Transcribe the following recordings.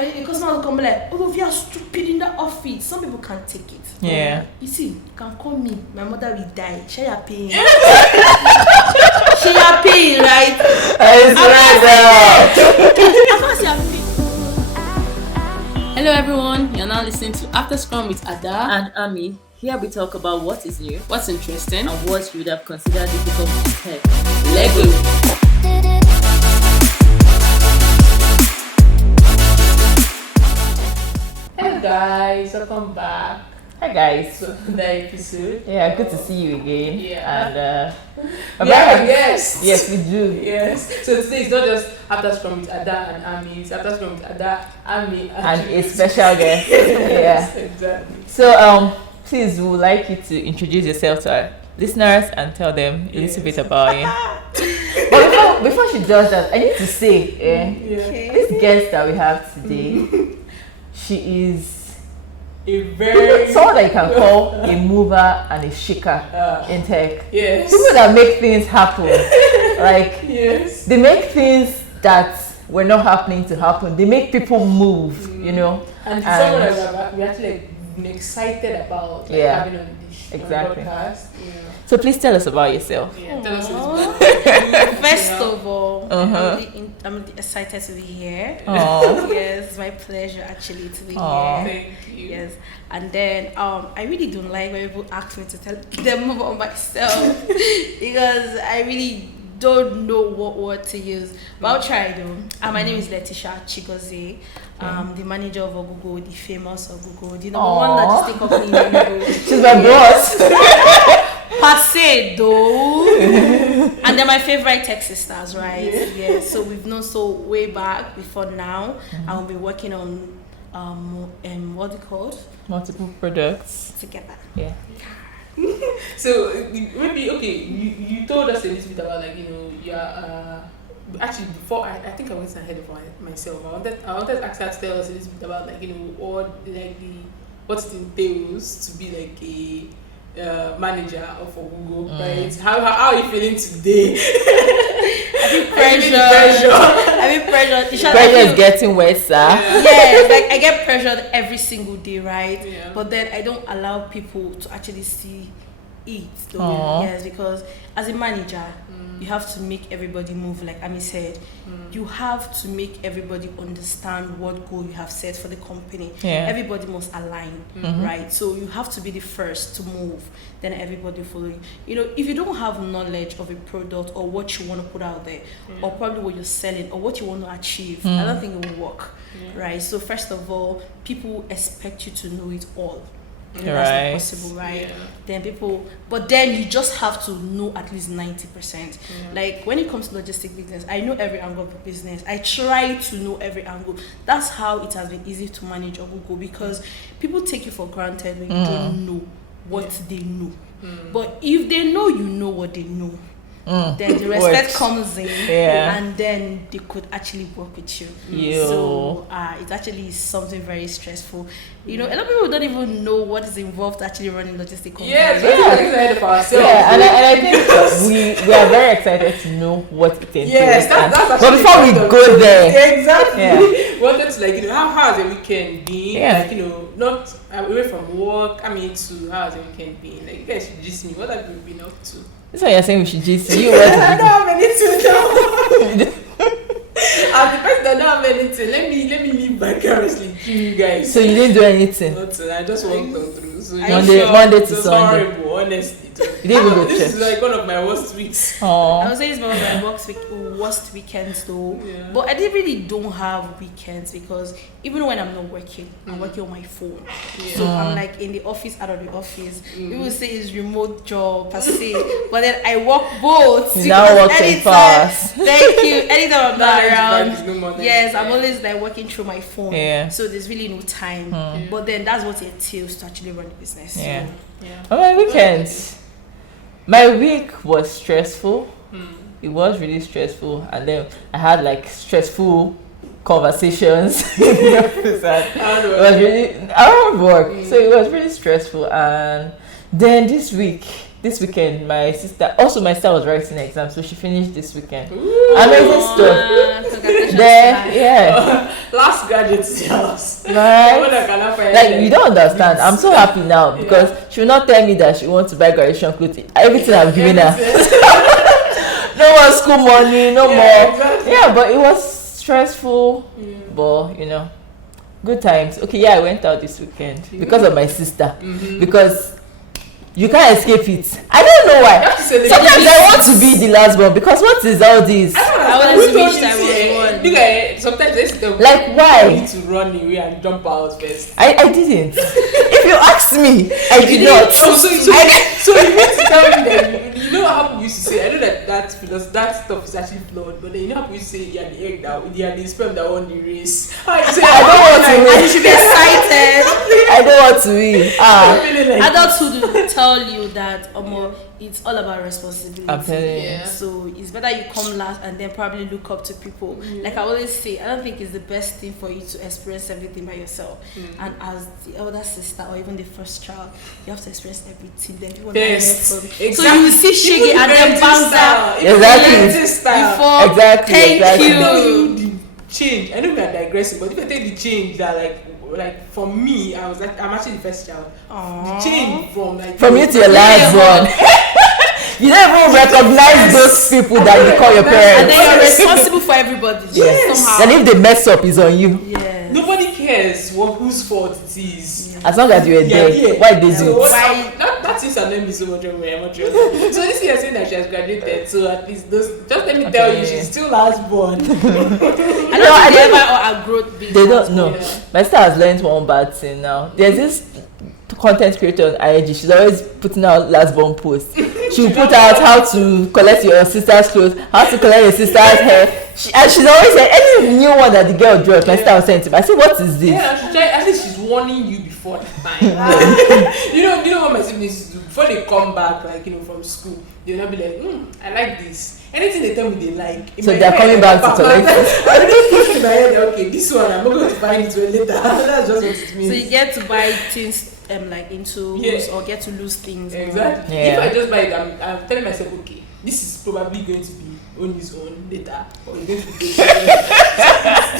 a customer will come like, oh, you are stupid in the office. Some people can't take it. Yeah. You see, you can call me. My mother will die. She are paying. She are paying, right? Hello everyone, you're now listening to After Scrum with Ada And Ami. Here we talk about what is new what's interesting, and what you would have considered difficult to tech. Let's go. Hey guys, welcome back. Hi guys. So the episode. Yeah, good to see you again. Yeah. And Yes. Yes, we do. Yes. So today it's not just After Scrum with Ada and Ami, it's After Scrum with Ada, Ami, And a special guest. Yes, Yeah. exactly. So please, we would like you to introduce yourself to our listeners and tell them a little bit about you. But before she does that, I need to say, this guest that we have today, she is A very someone that you can call a mover and a shaker in tech. yes. People that make things happen. Like, Yes. they make things that were not happening to happen. They make people move, you know. And someone that we actually been excited about having on this Exactly. podcast. So please tell us about yourself. Yeah. Tell us about First of all, I'm really excited to be here. Yes, it's my pleasure actually to be here. Thank you. Yes, and then I really don't like when people ask me to tell them about myself because I really don't know what word to use. But I'll try though. My name is Leticia Okeke. The manager of Ogwugo, the famous Ogwugo, the number one logistic company in Ogwugo. She's my boss. Passe though. And they're my favorite tech sisters, right? Yeah. So we've known so way back before now. And we'll be working on what it called? Multiple products. Together. Yeah. So maybe you told us a little bit about actually before I think I went ahead of myself. I wanted to ask her to tell us a little bit about what it entails to be like a manager of Ogwugo, right? How are you feeling today? Pressure. Pressure is getting worse, sir. Yeah, like I get pressured every single day, right? Yeah. But then I don't allow people to actually see it though. Aww. Yes, because as a manager, you have to make everybody move, like Ami said. You have to make everybody understand what goal you have set for the company. Yeah. Everybody must align, right? So you have to be the first to move, then everybody follow you. You know, if you don't have knowledge of a product or what you want to put out there, or probably what you're selling or what you want to achieve, I don't think it will work, right? So first of all, people expect you to know it all. You know, that's not possible, right? Yeah. But then you just have to know at least 90%. Like when it comes to logistic business, I know every angle of the business. I try to know every angle. That's how it has been easy to manage Ogwugo, because people take you for granted when you don't know what they know. But if they know you know what they know, then the respect comes in, and then they could actually work with you. So it actually is something very stressful. You know, a lot of people don't even know what is involved actually running logistic companies. We're excited for ourselves. Yeah, and I think we are very excited to know what it entails. Yes, that's but actually before we go there, exactly. Wanted to how has the weekend been? Yeah. Like, not away from work. I mean, to how has the weekend been? Like, you guys should just me. What have you been up to? that's why you're saying we should just you. I don't have anything now. I'm the person that don't have anything. Let me live vicariously through you guys. So you didn't do anything. Nothing. I just walked on through. So Monday to it was Sunday. horrible, honestly. You didn't even go to This is church. like one of my worst weeks. I Aww. would say it's one of my worst weekends though. Yeah. But I really don't have weekends because even when I'm not working, I'm working on my phone. So I'm like in the office, out of the office. People say it's remote job per se, but then I work both. You now because work so anytime- fast. Thank you. Anytime I'm not Nine to five around, is no more than yes, that. I'm always like working through my phone. Yeah. So there's really no time. But then that's what it entails to actually run the business. Yeah. Yeah. On my weekends, my week was stressful. It was really stressful, and then I had like stressful conversations in the office. It was really I don't work, so it was really stressful. And then this week, this weekend, my sister was writing exam, so she finished this weekend. Amazing stuff. Then, yeah. Last graduate house. Right. Like, you don't understand. I'm so happy now because she will not tell me that she wants to buy graduation clothes. Everything I've given her. No more school money, no more. Exactly. Yeah, but it was stressful. But good times. Okay, I went out this weekend because of my sister. Because you can't escape it. I don't know why. Sometimes I want to be the last one because what is all this? I want to wish I was one. Sometimes they like why? You need to run away and jump out first. I didn't. If you ask me, I did not. So you need to tell me that you know how we used to say. I know that stuff is actually flawed, but then you know how we used to say you are the egg that you are the sperm that won the race. I don't want to win. You should be excited. I don't want to win. Adulthood will tell you that it's all about responsibility. I'm telling you. So it's better you come last and then probably look up to people. Like I always say, I don't think it's the best thing for you to experience everything by yourself. And as the elder sister or even the first child, you have to experience everything. Then people exactly. So you will see Shiggy and then bounce Exactly. Thank you. The change. I know we are digressing, but if I take the change that like for me, I'm actually the first child. The change from you to your last one. You don't even recognize those people that you call your parents. And then you're responsible for everybody. Yes. Somehow. And if they mess up, it's on you. Yes. Nobody cares whose fault it is. As long as you're there, why they do it? That seems to me so much. So this year saying that she has graduated, so at least just let me tell you, she's still last born. I don't ever outgrow big. They don't know. My sister has learned one bad thing now. There's this content creator on IG. She's always putting out last born posts. She will put out how to collect your sister's clothes, how to collect your sister's hair. And she's always saying any new one that the girl draws. My sister was saying to me, I said, what is this? At least she's warning you before the time. you know what my siblings do before they come back, from school. They'll not be like, I like this. Anything they tell me they like. So they're coming back to collect it. I don't push in my head. Okay, this one I'm not going to find it later. That's just what it means. So you get to buy things into or get to lose things. Exactly. If I just buy it, I'm telling myself, okay, this is probably going to be on his own later, or it's going to be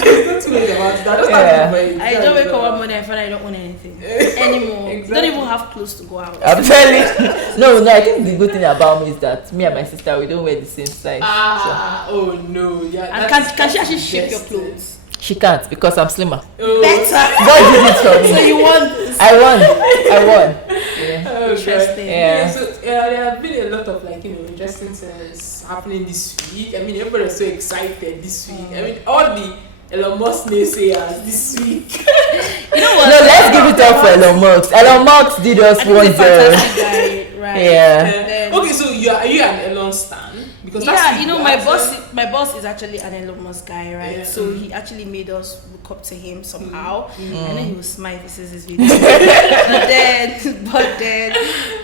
there's no two ways about it. I don't wake up one morning and find I don't own anything anymore. Exactly. Don't even have clothes to go out. I'm telling you. No, I think the good thing about me is that me and my sister, we don't wear the same size. Oh no. Yeah. And can she actually shape your clothes? She can't because I'm slimmer. Better. God did it for me. So you won. I won. Yeah. Interesting. Yeah. So there have been a lot of interesting things happening this week. I mean, everybody is so excited this week. I mean, all the Elon Musk naysayers this week. You know what? No, let's give it up for Elon Musk. Elon Musk did us one guy, right? Yeah. Okay, so are you an Elon stan? Because my boss is actually an Elon Musk guy, right? So he actually made us look up to him somehow. And then he will smile if he sees this video.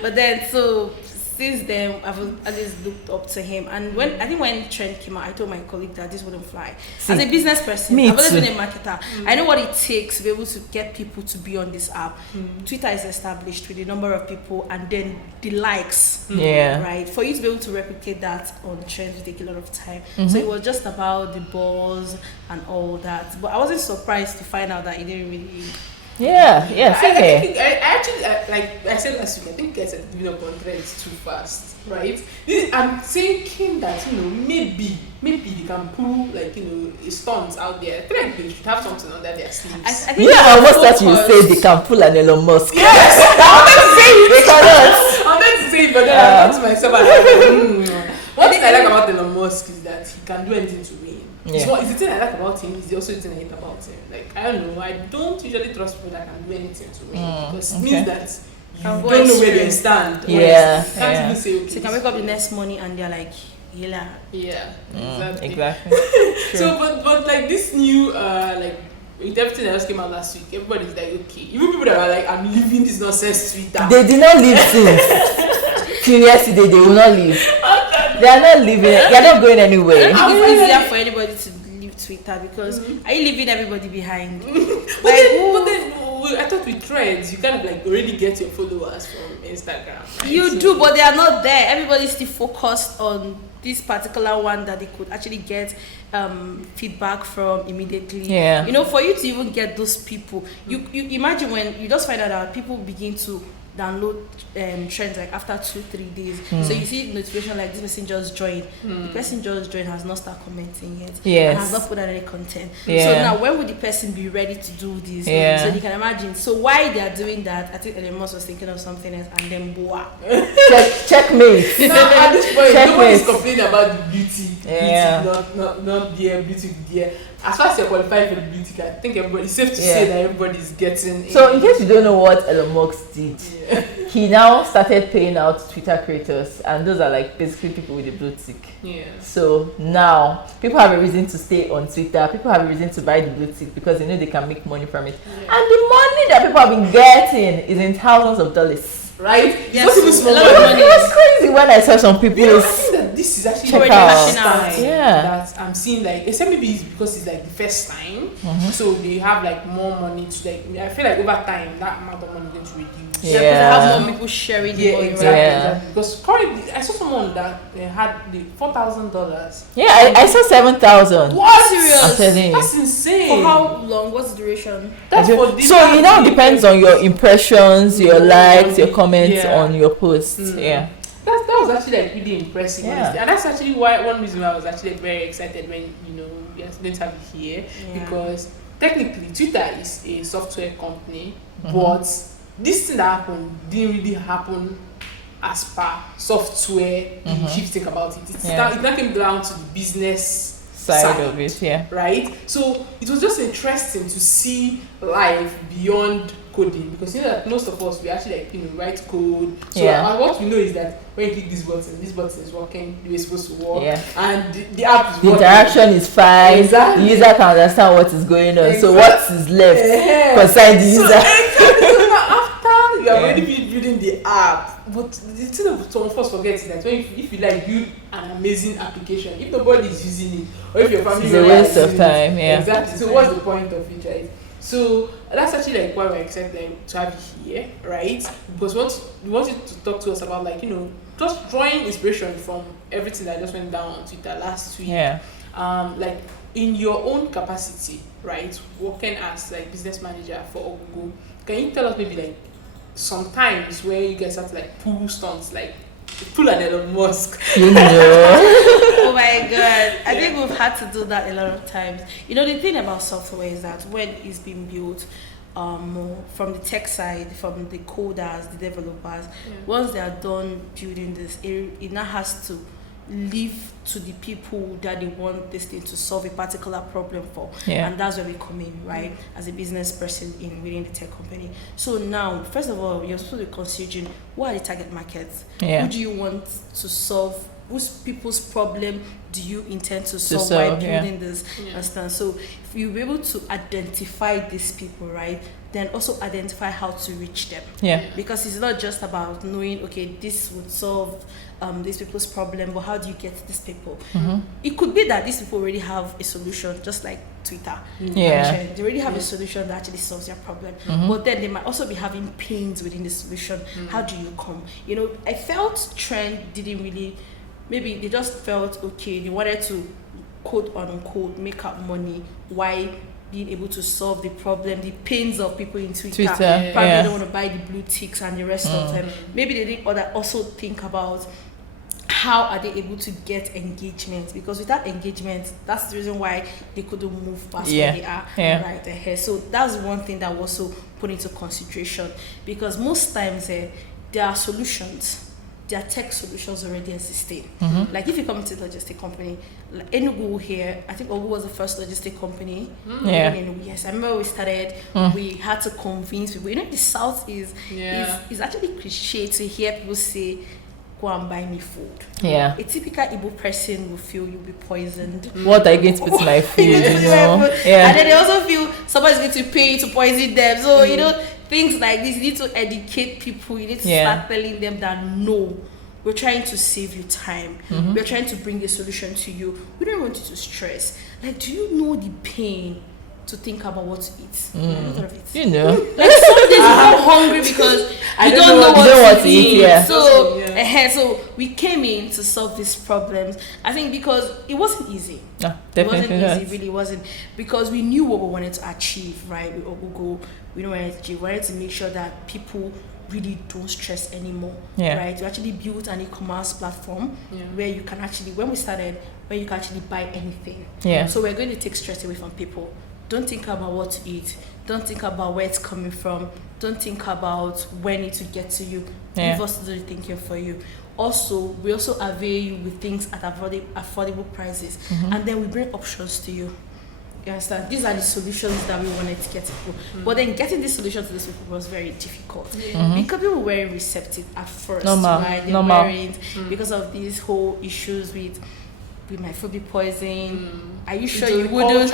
but then so since then I've always looked up to him. And when Trend came out, I told my colleague that this wouldn't fly. As a business person, I've always been a marketer. I know what it takes to be able to get people to be on this app. Twitter is established with the number of people and then the likes. Right? For you to be able to replicate that on Trend will take a lot of time. So it was just about the buzz and all that. But I wasn't surprised to find out that it didn't really. I said last week, I think I said giving up on trends too fast, right? I'm thinking that maybe they can pull a stunt out there. I feel like they should have something under their sleeves. I almost thought you said they can pull an Elon Musk. Yes, I wanted to say it, but then I thought to myself, one thing I like about Elon Musk is that he can do anything to win. It's the thing I like about him is also the thing I hate about him. Like, I don't know, I don't usually trust people that can do anything to me because it means that you don't know where they stand. Can't even say okay. So you can wake up the next morning and they're like, exactly. So, but like this new with everything that just came out last week, everybody's like, okay. Even people that are like, I'm leaving this nonsense Twitter. They did not leave since. Till yesterday, they will not leave. They are not leaving. They are not going anywhere. It's easier for anybody to leave Twitter because are you leaving everybody behind? But then I thought with Threads, you kind of like already get your followers from Instagram. Right? You do, but they are not there. Everybody's still focused on this particular one that they could actually get feedback from immediately. Yeah. You know, for you to even get those people, you imagine when you just find out that people begin to download trends like after 2-3 days. So you see notification like this person just joined. The person just joined has not started commenting yet. Yes. And has not put out any content. Yeah. So now when would the person be ready to do this? Yeah. So you can imagine. So while they are doing that, I think Elon Musk was thinking of something else, and then boah. Checkmate. Now at this point, Checkmate. nobody's complaining about the beauty. Yeah. Not there, beauty there. As far as you're qualified for the beauty, I think it's safe to say that everybody's getting. So in case you don't know what Elon Musk did, he now started paying out Twitter creators, and those are like basically people with a blue tick. Yeah. So now people have a reason to stay on Twitter. People have a reason to buy the blue tick because they know they can make money from it. Yeah. And the money that people have been getting is in thousands of dollars. Right? Yes, Not even small a lot money. of money. It was crazy when I saw some You know, I people's. think that this is actually Check the out. first time Yeah. that I'm seeing, like, except maybe it's because it's like the first time, so they have like more money to like. I feel like over time that amount of money is going to reduce. Yeah. Because they have more people sharing the Yeah, money, exactly, right? Yeah. exactly. Because currently, I saw someone that had the $4,000. Yeah, I saw 7,000. What? Serious? I'm telling you. That's insane. For how long? What's the duration? That's for this. So it now depends on your impressions, your likes, your comments Yeah. on your posts. Yeah. That was actually like really impressive, Yeah. honestly. And that's actually one reason why I was actually very excited when we are going to have it here, because technically Twitter is a software company, but this thing that happened didn't really happen as per software. If you think about it, it now came down to the business Side of it, yeah. right? So it was just interesting to see life beyond coding, because you know that most of us, we actually like write code. So what we know is that when you click this button is working the way it's supposed to work, and the app is The working. interaction is fine. Exactly. The user can understand what is going on. So what is left concerning the user? So after you are already building the app, but the thing that some of us forget is that if you like build an amazing application, if nobody is using it, or if your family It's a member is waste of using time. it, Yeah. exactly. So what's the point of it, right? So that's actually like why we're excited to have you here, right? Because we want you to talk to us about just drawing inspiration from everything that just went down on Twitter last week. Yeah. Like in your own capacity, right? Working as like business manager for Ogwugo, can you tell us maybe like sometimes where you guys have to like pull stunts, like pull an Elon Musk? Oh my god, I think we've had to do that a lot of times. The thing about software is that when it's being built from the tech side, from the coders, the developers, once they are done building this, it now has to leave to the people that they want this thing to solve a particular problem for. And that's where we come in, right? As a business person within the tech company. So now, first of all, you're supposed to be considering what are the target markets? Who do you want to solve? Whose people's problem do you intend to solve by building this? Understand? So if you'll be able to identify these people, right, then also identify how to reach them. Because it's not just about knowing, okay, this would solve these people's problem, but how do you get these people? It could be that these people already have a solution, just like Twitter. They already have a solution that actually solves their problem. But then they might also be having pains within the solution. How do you come? I felt trend didn't really, maybe they just felt okay, they wanted to quote unquote make up money while being able to solve the problem, the pains of people in Twitter. Probably don't want to buy the blue ticks and the rest of them. Maybe they didn't also think about how are they able to get engagement, because without engagement, that's the reason why they couldn't move past where they are right ahead. So that's one thing that was also put into consideration, because most times there are solutions, there are tech solutions already existing. Like if you come to the logistic company, like Enugu here, I think Ogwugo was the first logistic company. Yes, I remember we started, we had to convince people. The South is actually cliche to hear people say, go and buy me food. A typical Igbo person will feel you'll be poisoned. What are you going to put in my food? And then they also feel somebody's going to pay you to poison them. So things like this, you need to educate people. You need to start telling them that no, we're trying to save you time. We're trying to bring a solution to you. We don't want you to stress. Like, do you know the pain to to think about what to eat. You know. Like some days we go hungry because we don't know what to eat. Yeah. So we came in to solve these problems. I think because it wasn't easy. No, It definitely wasn't easy, really wasn't. Because we knew what we wanted to achieve, right? With Ogwugo, we wanted to make sure that people really don't stress anymore, right? We actually built an e-commerce platform where you can actually, when we started, where you can actually buy anything. So we're going to take stress away from people. Don't think about what to eat. Don't think about where it's coming from. Don't think about when it will get to you. Leave us to do the thinking for you. Also, we also avail you with things at affordable prices, and then we bring options to you. You understand? These are the solutions that we wanted to get to people. But then getting these solutions to these people was very difficult because people weren't receptive at first. Right? They weren't because of these whole issues with my food be poison. Are you sure you wouldn't?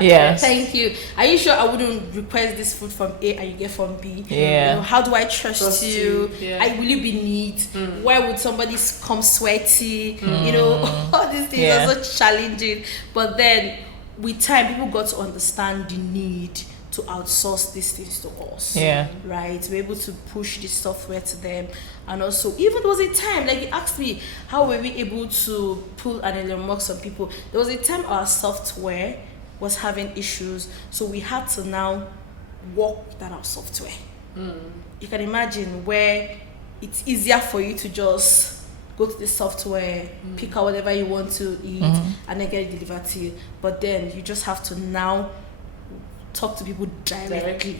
Yes. Thank you. Are you sure I wouldn't request this food from A and you get from B? Yeah. You know, how do I trust you? Yeah. Will you be neat? Why would somebody come sweaty? You know, all these things are so challenging. But then with time, people got to understand the need to outsource these things to us. Right? We're able to push this software to them. And also, even there was a time, like you asked me, how were we able to pull an unlock on people? There was a time our software was having issues, so we had to now work with our software. You can imagine where it's easier for you to just go to the software, pick out whatever you want to eat, and then get it delivered to you. But then you just have to now talk to people directly.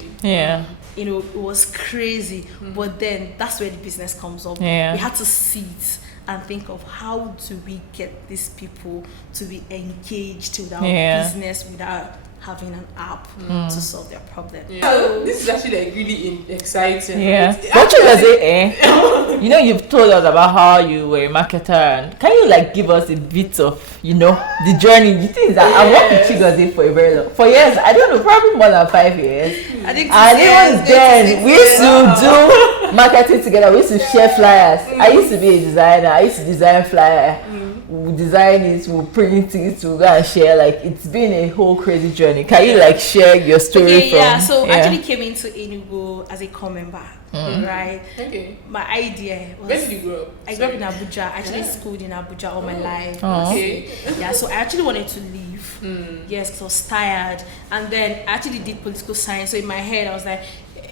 You know, it was crazy. But then that's where the business comes up. We had to sit and think of how do we get these people to be engaged with our business without having an app to solve their problem. So this is actually like really exciting. What does it? You know, you've told us about how you were a marketer, and can you like give us a bit of, you know, the journey? The things that I worked with Chigozie for a very long, for years. I don't know, probably more than 5 years. I think. And even then, we used to do marketing together. We used to share flyers. I used to be a designer. I used to design flyer. We'll design it, we'll print it, we'll go and share. Like, it's been a whole crazy journey. Can you like share your story So I actually came into Enugu as a core member, right? My idea was, where did you grow up? I grew up in Abuja. I actually schooled in Abuja all my life. So I actually wanted to leave. Yes, because I was tired. And then I actually did political science. So in my head, I was like,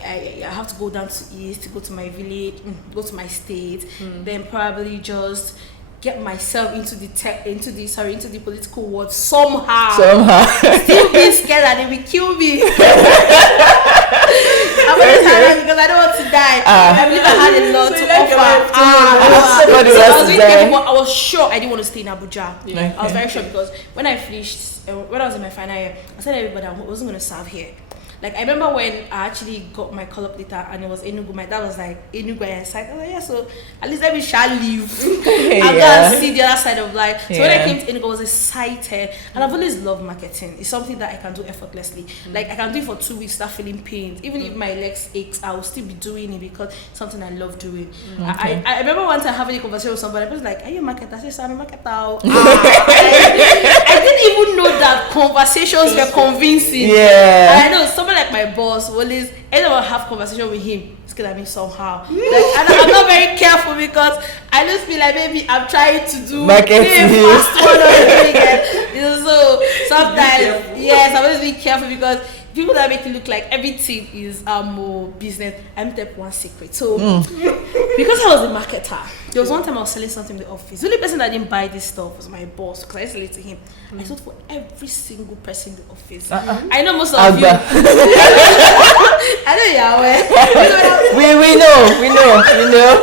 I have to go down to East, go to my village, go to my state, then probably just get myself into the political world somehow. Still being scared that they will kill me. I'm very tired because I don't want to die. I believe I had a lot to offer. I was sure I didn't want to stay in Abuja. I was very sure because when I finished, when I was in my final year, I said to everybody I wasn't going to serve here. Like, I remember when I actually got my call up later and it was Enugu, my dad was like, Enugu, I was like, so at least let me shall leave. I'm going to see the other side of life. So when I came to Enugu, I was excited. And I've always loved marketing. It's something that I can do effortlessly. Like, I can do it for 2 weeks, start feeling pain. Even if my legs aches, I will still be doing it because it's something I love doing. I remember one time having a conversation with somebody. I was like, are you a marketer? I said, I'm a marketer. I didn't even know that conversations were convincing. And I know somebody like my boss will always, anytime I have conversation with him, it's gonna be somehow. Like, and I'm not very careful because I just feel like maybe I'm trying to do marketing. So sometimes, yes, I'm always be careful because people that make it look like everything is business. I'm tell one secret. So because I was a marketer, there was one time I was selling something in the office. The only person that didn't buy this stuff was my boss because I sold it to him. I sold for every single person in the office. I know most of you. I know you're aware. we know.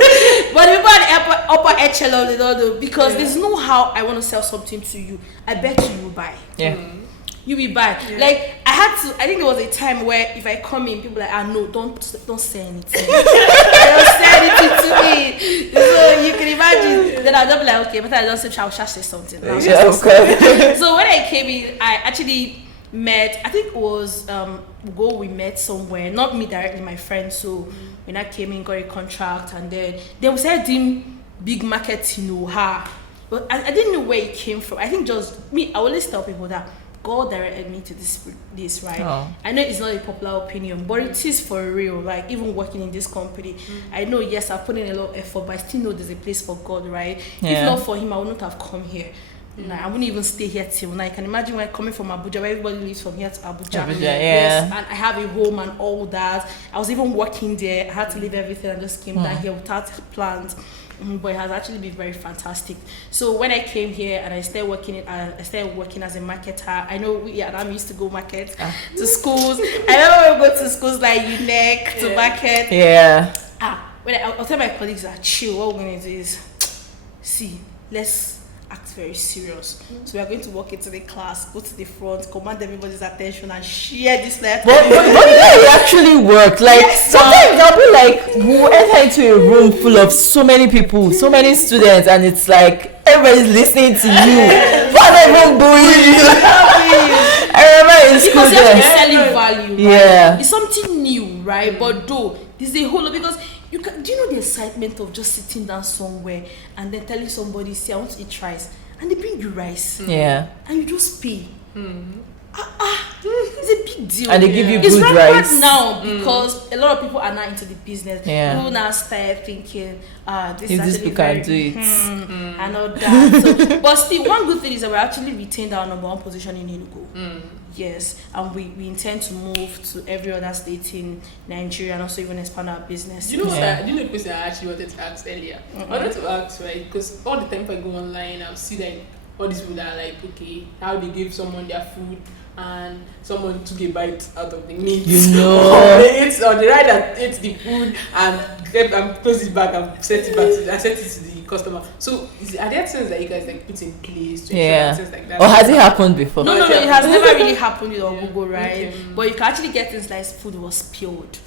But the people at the upper echelon, they don't know because there's no how I want to sell something to you. I bet you will buy. You will buy. Like, I think there was a time where if I come in, people are like, no, don't say anything. Don't say anything to me. So you can imagine. Then I'll just be like, okay, but I don't say, I'll just say something. So when I came in, I actually met, I think it was we met somewhere, not me directly, my friend. So when I came in, got a contract, and then they were doing big marketing, but I didn't know where it came from. I think just me, I always tell people that God directed me to this, right? Oh. I know it's not a popular opinion, but it is for real. Like, even working in this company, I know, yes, I've put in a lot of effort, but I still know there's a place for God, right? Yeah. If not for him, I would not have come here. Nah, I wouldn't even stay here till now. I can imagine when coming from Abuja, where everybody lives from here to Abuja. Yes, and I have a home and all that. I was even working there. I had to leave everything and just came down here without plans. But it has actually been very fantastic. So when I came here and I started working as a marketer. I know I used to go market to schools. I never go to schools like UNEC to market. Yeah. When I'll tell my colleagues that chill. What we're going to do is let's act very serious. So we are going to walk into the class, go to the front, command everybody's attention, and share this letter. But it actually worked. Like, yes, sometimes I'll be like, we'll enter into a room full of so many people, so many students, and it's like everybody's listening to you. What are they doing? I remember in school because you have to be selling value. Right? Yeah, it's something new, right? But though there's a whole lot, because do you know the excitement of just sitting down somewhere and then telling somebody, say, I want to eat rice, and they bring you rice, yeah, and you just pay. It's a big deal, and they give you it's good rampant rice now, because a lot of people are now into the business. Yeah. People now start thinking, this if is these actually people can very, do it. and all that. So, but still, one good thing is that we actually retained our number one position in Enugu. Yes, and we intend to move to every other state in Nigeria and also even expand our business. Do you know the question I actually wanted to ask earlier? I wanted to ask, right, because all the time if I go online, I'll see like all these people that are like, okay, how they give someone their food and someone took a bite out of the meat. You know. or the right that ate the food and closed it back and sent it to the customer. So are there things that you guys like put in place to ensure things like that? Or has it happened before? No, it has never really happened with Ogwugo, right? Okay. But you can actually get things like food was spilled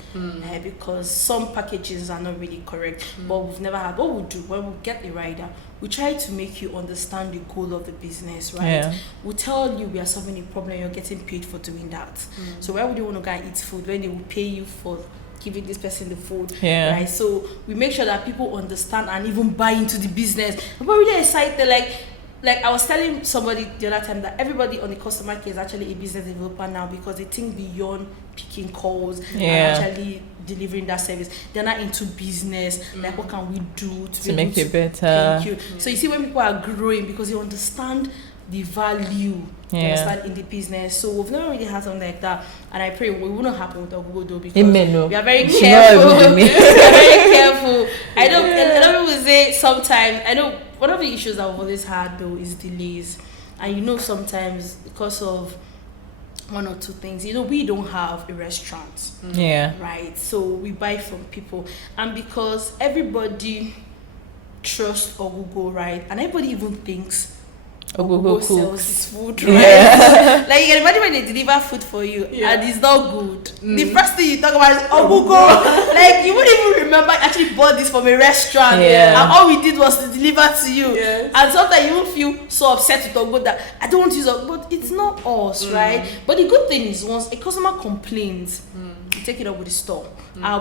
because some packages are not really correct. But we've never had. What we do when we get a rider, we try to make you understand the goal of the business, right? Yeah. We tell you we are solving a problem, you're getting paid for doing that. So why would you want to go and eat food when they will pay you for giving this person the food, right? So we make sure that people understand and even buy into the business. I'm really excited. Like I was telling somebody the other time that everybody on the customer care is actually a business developer now, because they think beyond picking calls and actually delivering that service. They're not into business. Like, what can we do to make it better? Thank you. So you see, when people are growing, because they understand the value they understand in the business. So we've never really had something like that, and I pray it will not happen with Ogwugo though, because we are very careful. We are very careful. I know a lot of people say sometimes. I know one of the issues that we've always had though is delays, and you know sometimes because of one or two things, you know, we don't have a restaurant, right? So we buy from people, and because everybody trusts Ogwugo, right, and everybody even thinks Ogwugo sells his food, right? Like, you can imagine when they deliver food for you and it's not good. The first thing you talk about is Ogwugo. Like, you wouldn't even remember I actually bought this from a restaurant, and all we did was to deliver to you. And sometimes you won't feel so upset with Ogwugo that I don't want to use Ogwugo, but it's not us, right? But the good thing is, once a customer complains, we take it up with the store.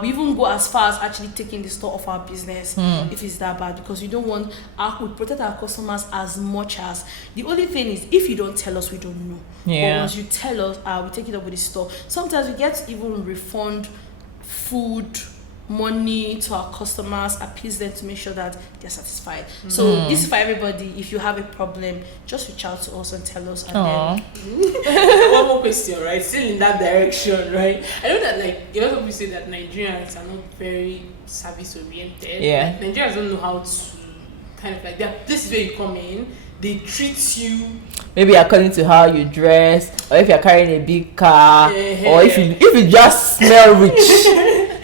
We even go as far as actually taking the store off our business if it's that bad, because we don't want we protect our customers as much as. The only thing is, if you don't tell us, we don't know. But once you tell us, we take it up with the store. Sometimes we get to even refund food money to our customers, appease them to make sure that they're satisfied. So this is for everybody. If you have a problem, just reach out to us and tell us. And then one more question, right? Still in that direction, right? I know that like a lot of people say that Nigerians are not very service oriented. Like, Nigerians don't know how to kind of like that. This is where you come in. They treat you maybe according to how you dress, or if you're carrying a big car, or if you just smell rich,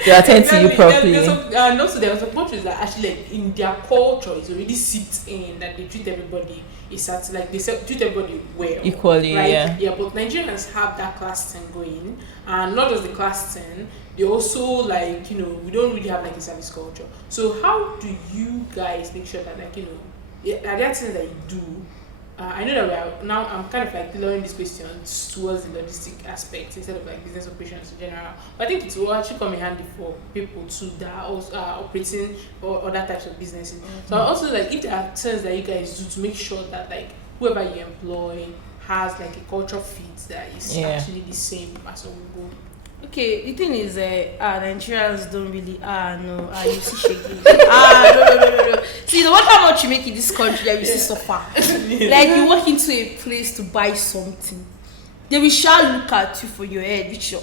they attend to you properly. And also there are some countries that actually, like, in their culture, it's already seeped in that they treat everybody like they treat everybody well, equally, right? But Nigerians have that class thing going, and not just the class thing, they also, like, you know, we don't really have like a service culture. So how do you guys make sure that, like, you know, are there things that you do? I know that we are now. I'm kind of like tailoring these questions towards the logistic aspect instead of like business operations in general. But I think it will actually come in handy for people too that are also operating or other types of businesses. So also, like, if there are things that you guys do to make sure that, like, whoever you employ has like a culture fit that is actually the same as Ogwugo. Okay, the thing is, Nigerians don't really, you see shaking. No. See, no matter how much you make in this country, you see suffer. Like, you walk into a place to buy something, they will shall look at you for your head, which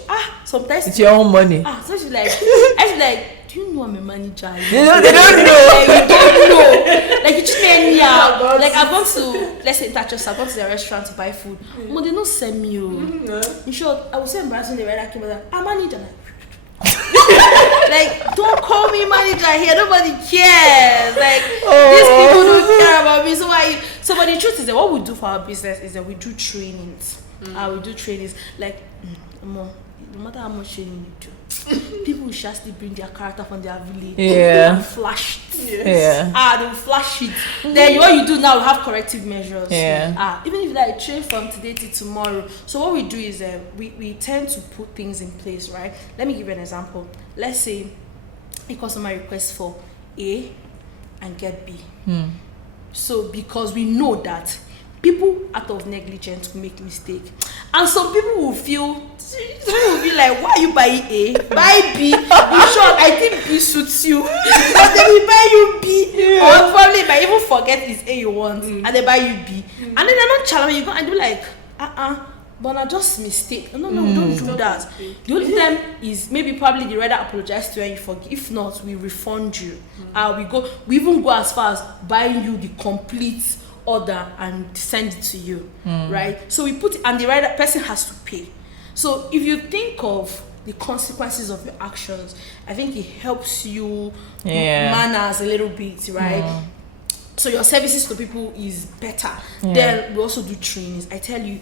sometimes it's your own money. So she's like, I was like, do you know I'm a manager? They don't know. Like, you don't know. Like, you just me like, I've gone to, let's say, I've gone to the restaurant to buy food. But they don't send me. In short, I was so embarrassed when they were like, I'm manager. Like, don't call me manager here. Nobody cares. Like, these people don't care about me. So but the truth is that what we do for our business is that we do trainings. We do trainings. Like, no matter how much training you do, people will just bring their character from their village and flash it. They will flash it. Then what you do now, we have corrective measures. Even if I train from today to tomorrow. So what we do is we tend to put things in place, right? Let me give you an example. Let's say a customer requests for A and get B. So because we know that people out of negligence will make mistake, and some people will feel like, why are you buying A? Buy B. In short, I think B suits you, but they will buy you B. Or probably might even forget it's A you want, and they buy you B, and then they're not challenging you. Go and do like, but not just mistake. No, we don't do that. The only time is maybe probably the rather apologize to you and you forgive. If not, we refund you. We even go as far as buying you the complete order and send it to you, right? So we put it, and the right person has to pay. So if you think of the consequences of your actions, I think it helps you manners a little bit, right? So your services to people is better. Then we also do trainings. I tell you,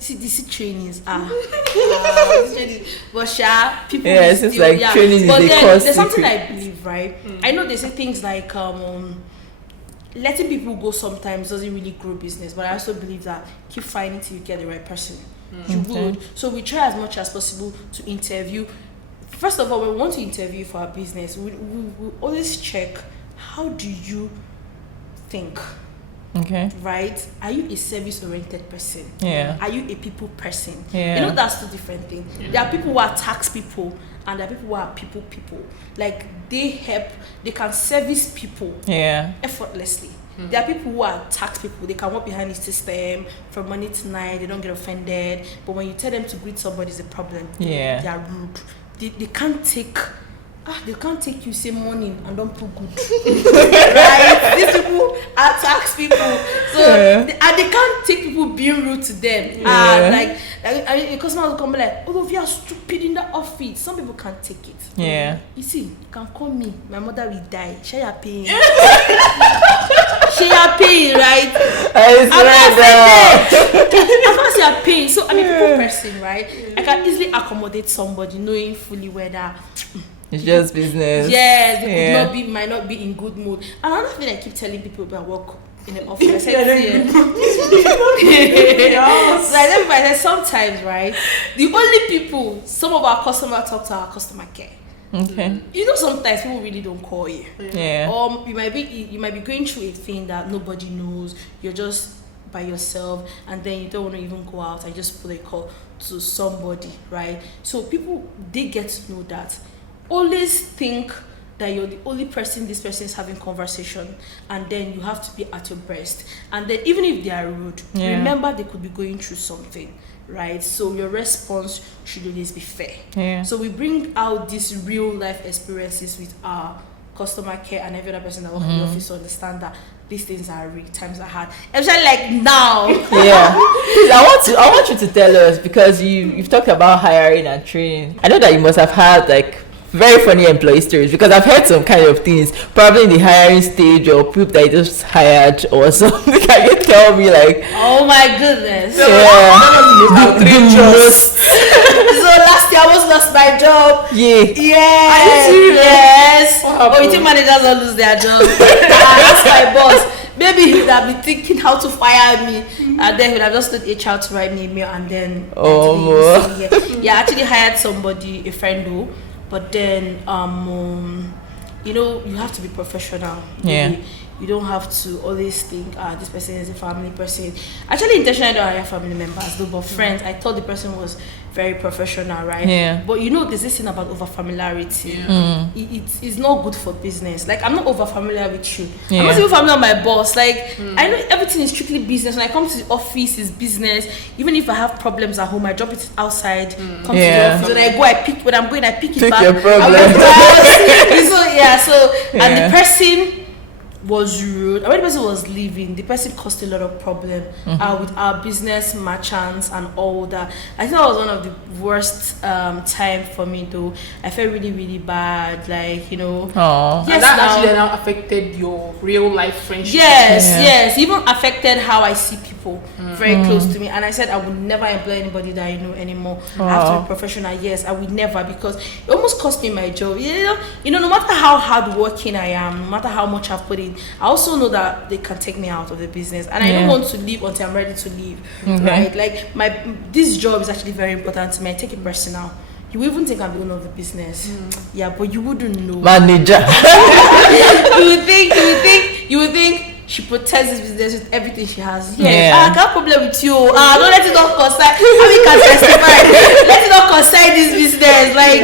these trainings are but people it's still, like training but is then there's something I believe, right? I know they say things like letting people go sometimes doesn't really grow business, but I also believe that keep fighting till you get the right person. You would. So we try as much as possible to interview. First of all, when we want to interview for our business, we always check, how do you think? Okay. Right? Are you a service-oriented person? Are you a people person? You know, that's two different things. There are people who are tax people, and there are people who are people. Like, they can service people effortlessly. There are people who are tax people. They can work behind the system from morning to night. They don't get offended. But when you tell them to greet somebody, it's a problem. They are rude. They can't take you say morning and don't put good. Right? These people are tax people. So they can't take people being rude to them. Like a customer will come like, oh, you are stupid in the office. Some people can't take it. You see, you can call me. My mother will die. Share your pain. Share your pain, right? I'm not offended. Your pain. So I'm a people person, right? I can easily accommodate somebody knowing fully whether it's just business. They might not be in good mood. Another thing I keep telling people about work in the office, I said, so I said sometimes, right? The only people, some of our customers talk to our customer care. Okay. You know, sometimes people really don't call you. You might be going through a thing that nobody knows. You're just by yourself, and then you don't want to even go out and just put a call to somebody, right? So people, they get to know that. Always think that you're the only person this person is having conversation, and then you have to be at your best. And then even if they are rude, remember they could be going through something, right? So your response should always be fair. So we bring out these real life experiences with our customer care and every other person that works in the office to understand that these things are real, times are hard, especially like now. Please, I want you to tell us, because you've talked about hiring and training. I know that you must have had like very funny employee stories, because I've heard some kind of things, probably in the hiring stage, or people that you just hired or something. Can you tell me, like, oh my goodness, so last year I almost lost my job. Yes. You think managers don't lose their job? I asked my boss, maybe he would have been thinking how to fire me, and then he would have just told HR to write me an email, and then I actually hired somebody, a friend though. But then, you know, you have to be professional. You don't have to always think, this person is a family person. Actually, intentionally, I don't hire family members, though, but friends, I thought the person was very professional, right? Yeah. But there's this thing about over familiarity. It's not good for business. Like, I'm not over familiar with you. Yeah. I'm not even familiar with my boss. Like, I know everything is strictly business. When I come to the office, it's business. Even if I have problems at home, I drop it outside, come to the office, and I go, I pick it back. Your problem. And the person was rude. When the person was leaving, the person caused a lot of problem with our business merchants and all that. I think that was one of the worst time for me, though. I felt really, really bad. Like, Aww. Yes, and that actually now affected your real life friendship. Yes. Even affected how I see people very close to me. And I said I would never employ anybody that I know anymore. I have to be professional. Yes, I would never, because it almost cost me my job. No matter how hardworking I am, no matter how much I've put in, I also know that they can take me out of the business, and I don't want to leave until I'm ready to leave. Right? Like this job is actually very important to me. I take it personal. You will even think I'm the owner of the business. Yeah, but you wouldn't know. Manager. you would think she protects this business with everything she has. Yes, I got problem with you. Don't let it not concern. How we can testify? Let it not concern this business. Like,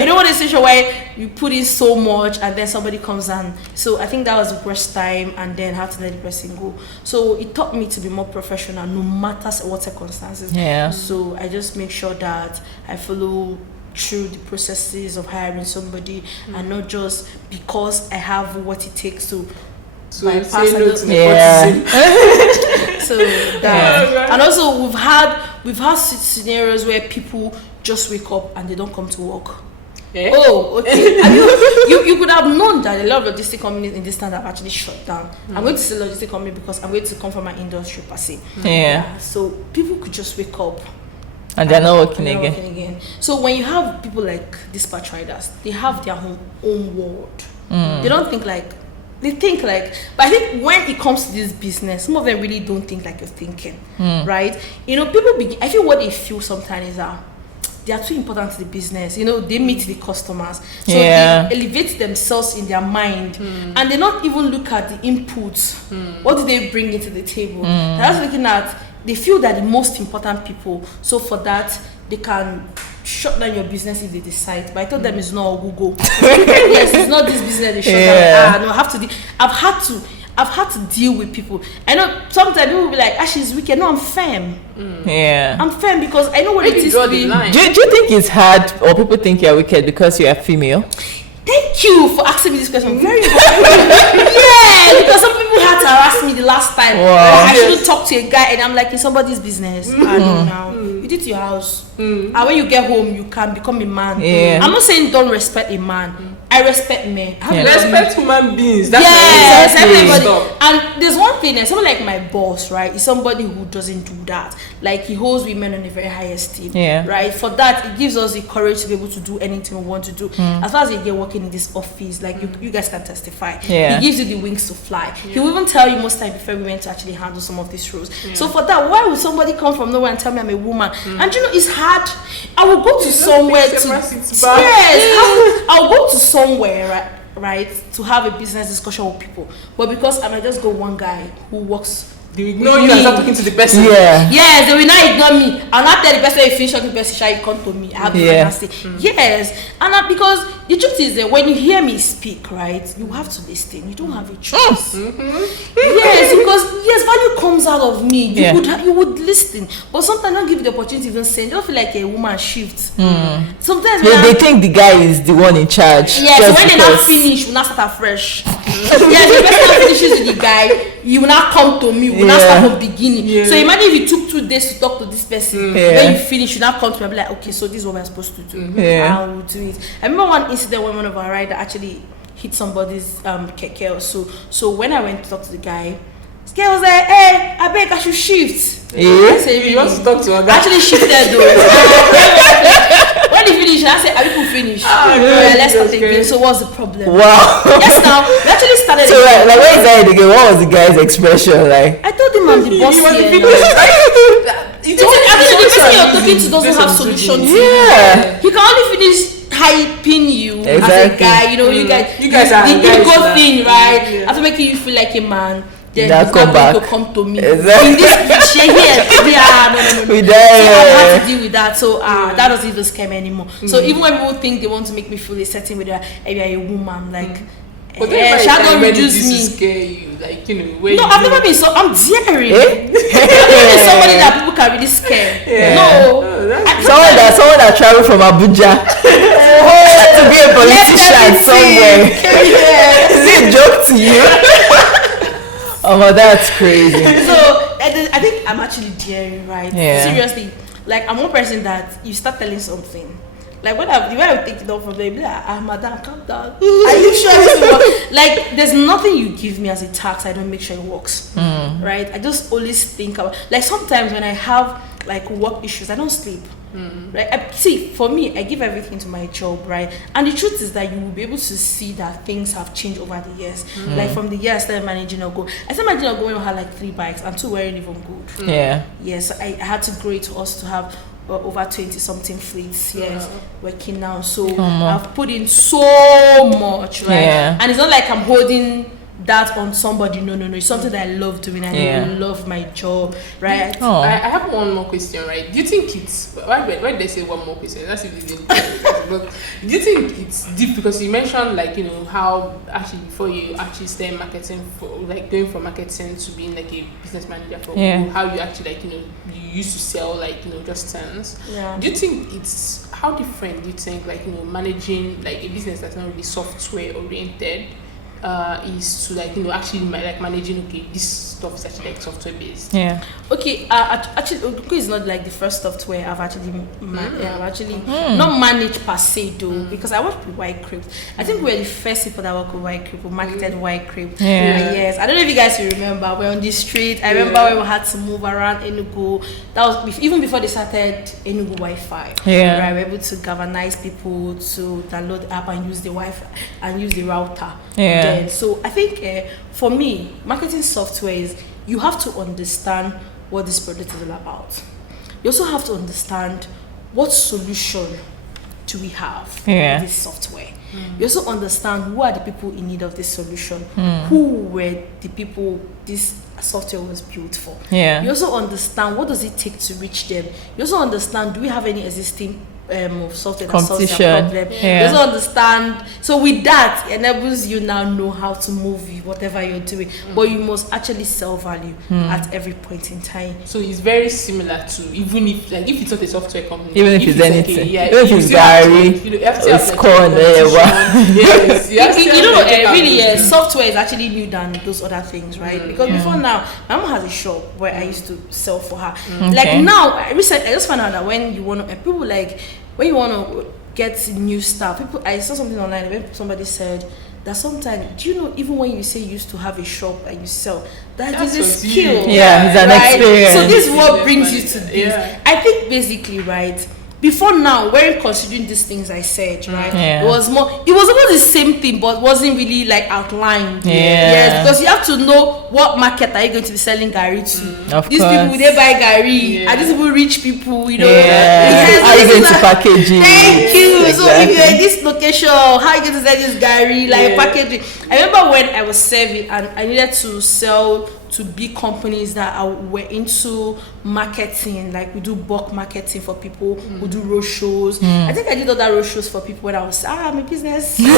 you don't want a situation where you put in so much and then somebody comes and. So I think that was the worst time, and then have to let the person go. So it taught me to be more professional, no matter what circumstances. Yeah. So I just make sure that I follow through the processes of hiring somebody, and not just because I have what it takes to. So you say no to nepotism. So that, and also we've had scenarios where people just wake up and they don't come to work. Yeah. Oh, okay. And you could have known that a lot of logistic companies in this town have actually shut down. I'm going to say logistic company because I'm going to come from my industry per se. Yeah. So people could just wake up. And they're not working again. So when you have people like dispatch riders, they have their own world. They don't think like. They think like, but I think when it comes to this business, some of them really don't think like you're thinking, right? People I feel what they feel sometimes is that they are too important to the business. They meet the customers, so they elevate themselves in their mind, and they not even look at the inputs. What do they bring into the table? They're just looking at. They feel that the most important people. So for that, they can shut down your business if they decide. But I told them it's not Ogwugo. Yes, it's not this business they shut down. No, I've had to deal with people. I know sometimes people will be like, she's wicked. No, I'm firm. I'm firm because I know what it is to be. Do you think it's hard, or people think you're wicked because you're a female? Thank you for asking me this question. Very good. Yeah, because some people had to harass me the last time. Wow. I shouldn't talk to a guy, and I'm like, in somebody's business. I know now. You did to your house. And when you get home, you can become a man. I'm not saying don't respect a man. I respect men. Respect human beings. That's everybody. And there's one thing, and someone like my boss, right, is somebody who doesn't do that. Like, he holds women on a very high esteem. Right? For that, it gives us the courage to be able to do anything we want to do. As far as you get working in this office, like you guys can testify. He gives you the wings to fly. He will even tell you most time before we went to actually handle some of these roles. So for that, why would somebody come from nowhere and tell me I'm a woman? And it's hard. I will go to somewhere to I'll go to somewhere, right, to have a business discussion with people. But because I might just go one guy who works. They ignore you and start talking to the person. Yes, they will not ignore me. I'll not tell the person if you finish talking to the person, you come to me. I have to say yes. And because the truth is that when you hear me speak, right, you have to listen. You don't have a choice. Yes, because value comes out of me. You would listen. But sometimes I don't give you the opportunity to even say. You don't feel like a woman shifts. Sometimes they think the guy is the one in charge. Yes, so when they not finish, we not start afresh. Yes, the person finishes with the guy, you will not come to me. We will not start from beginning. So imagine if you took 2 days to talk to this person. When you finish, you now come to me and be like, okay, so this is what we're supposed to do. I will do it. I remember one incident when one of our rider actually hit somebody's keke or so. So when I went to talk to the guy was like, hey, I beg I should shift. I said, you want to talk to a guy? Actually shifted though. When he finished, I said, are people finished? Let's start again. So what's the problem? Wow. Yes, now we actually started. So like where is that again? What was the guy's expression like? I told him I'm the boss here. The person you're talking to doesn't have solutions. Yeah. He can only finish hyping you. as a guy. You know, you guys are the guys ego now. thing, right? Yeah. After making you feel like a man, then That he's not come going to back. come to me. Exactly. In this cliche here, no. We So I have there. to deal with that. So that doesn't even scare me anymore. So even when people think they want to make me feel a certain way, that maybe I'm a woman, I'm like, But shall don't reduce to me. scare you, like, you know, when No, you I've know- never been so. I'm daring. Eh? I'm not somebody that people can really scare. Yeah. No. Oh, that's- Someone that traveled from Abuja to be a politician somewhere. Is it a joke to you? Oh, well, that's crazy. So I think I'm actually daring, right? Yeah. Seriously, like I'm one person that you start telling something. Like when I would take it off from there, be like, madam, calm down. Are you sure this will work? Like there's nothing you give me as a tax, I don't make sure it works. Right? I just always think about, like sometimes when I have like work issues, I don't sleep. Right? See, for me, I give everything to my job, right? And the truth is that you will be able to see that things have changed over the years. Like from the year I started managing Ogwugo, I started managing Ogwugo when we had like 3 bikes and 2 weren't even good. Yeah. Yes, I had to grow it to us to have over 20 something fleets working now. So I've put in so much, right? Yeah. And it's not like I'm holding that on somebody. No. It's something that I love doing. I love my job, right? Oh. I have one more question, right? Do you think it's why did they say one more question? That's if they didn't. But do you think it's deep because you mentioned like, you know, how actually before you actually start marketing, for like going from marketing to being like a business manager for Ogwugo, how you actually like, you know, you used to sell like, you know, just tens. Yeah. Do you think it's how different do you think like, you know, managing like a business that's not really software oriented is to like, you know, actually like managing, okay, this stuff is actually like software based. Yeah. Okay, actually, Ogwugo is not like the first software I've actually not managed per se though, because I worked with White Crypt. I think we're the first people that worked with White Crypt, who marketed White Crypt. Yes, I don't know if you guys will remember. We're on the street. I remember when we had to move around Enugu. That was even before they started Enugu Wi-Fi. Yeah. Right, we were able to galvanize people to download the app and use the Wi-Fi and use the router. Yeah. So I think for me, marketing software is you have to understand what this product is all about. You also have to understand what solution do we have with this software. You also understand who are the people in need of this solution, who were the people this software was built for. You also understand what does it take to reach them. You also understand, do we have any existing software that solves their problem. You also understand, so with that it enables you now know how to move whatever you're doing, but you must actually sell value at every point in time. So it's very similar to, even if like if it's not a software company, Even if it's anything, like even if it's Gary, it's corn, yes, you know, really, software is actually new than those other things, right? Because before now, my mom has a shop where I used to sell for her. Like now, I just found out that when you want to, people like, when you want to get new stuff, I saw something online where somebody said that sometimes, do you know, even when you say you used to have a shop and you sell, that's a skill. It's an experience. So this is what brings you to this. I think basically, right, before now, when considering these things I said, right, it was almost the same thing, but wasn't really like outlined. Yes, because you have to know what market are you going to be selling Gary to. Of these course. people, they buy Gary. Are these people rich people? You know, how are you going to package it? Thank you. Exactly. So if you're in this location, how are you going to sell this Gary? Like packaging. I remember when I was serving and I needed to sell to big companies that were into marketing, like we do bulk marketing for people who do road shows. I think I did other road shows for people when I was I'm a business. I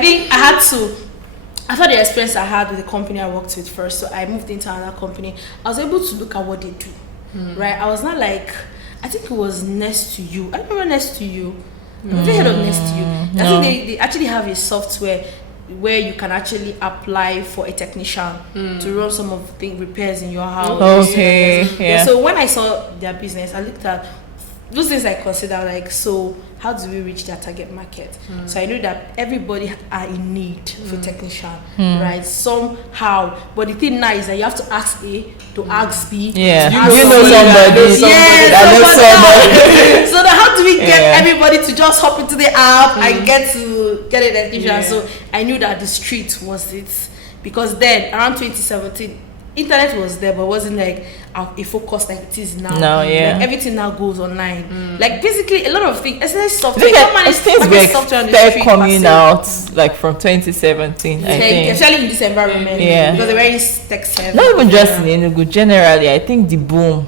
think after the experience I had with the company I worked with first, so I moved into another company. I was able to look at what they do. Right? I was not like, I think it was Next to You. I remember Next to You. Have you heard of Next to You? I think they actually have a software where you can actually apply for a technician to run some of the repairs in your house. So when I saw their business, I looked at those things I consider like, so how do we reach their target market? So I know that everybody are in need for technician, right? Somehow, but the thing now is that you have to ask A to ask B. You know somebody. So now how do we get everybody to just hop into the app and get a technician? So I knew that the street was it, because then around 2017, internet was there, but it wasn't like a focus like it is now. No, yeah. Like everything now goes online. Like basically a lot of things, especially software. Look at things were coming out like from 2017, I think. Especially in this environment. Yeah. Because they're very tech savvy. Not even just in Enugu, generally, I think the boom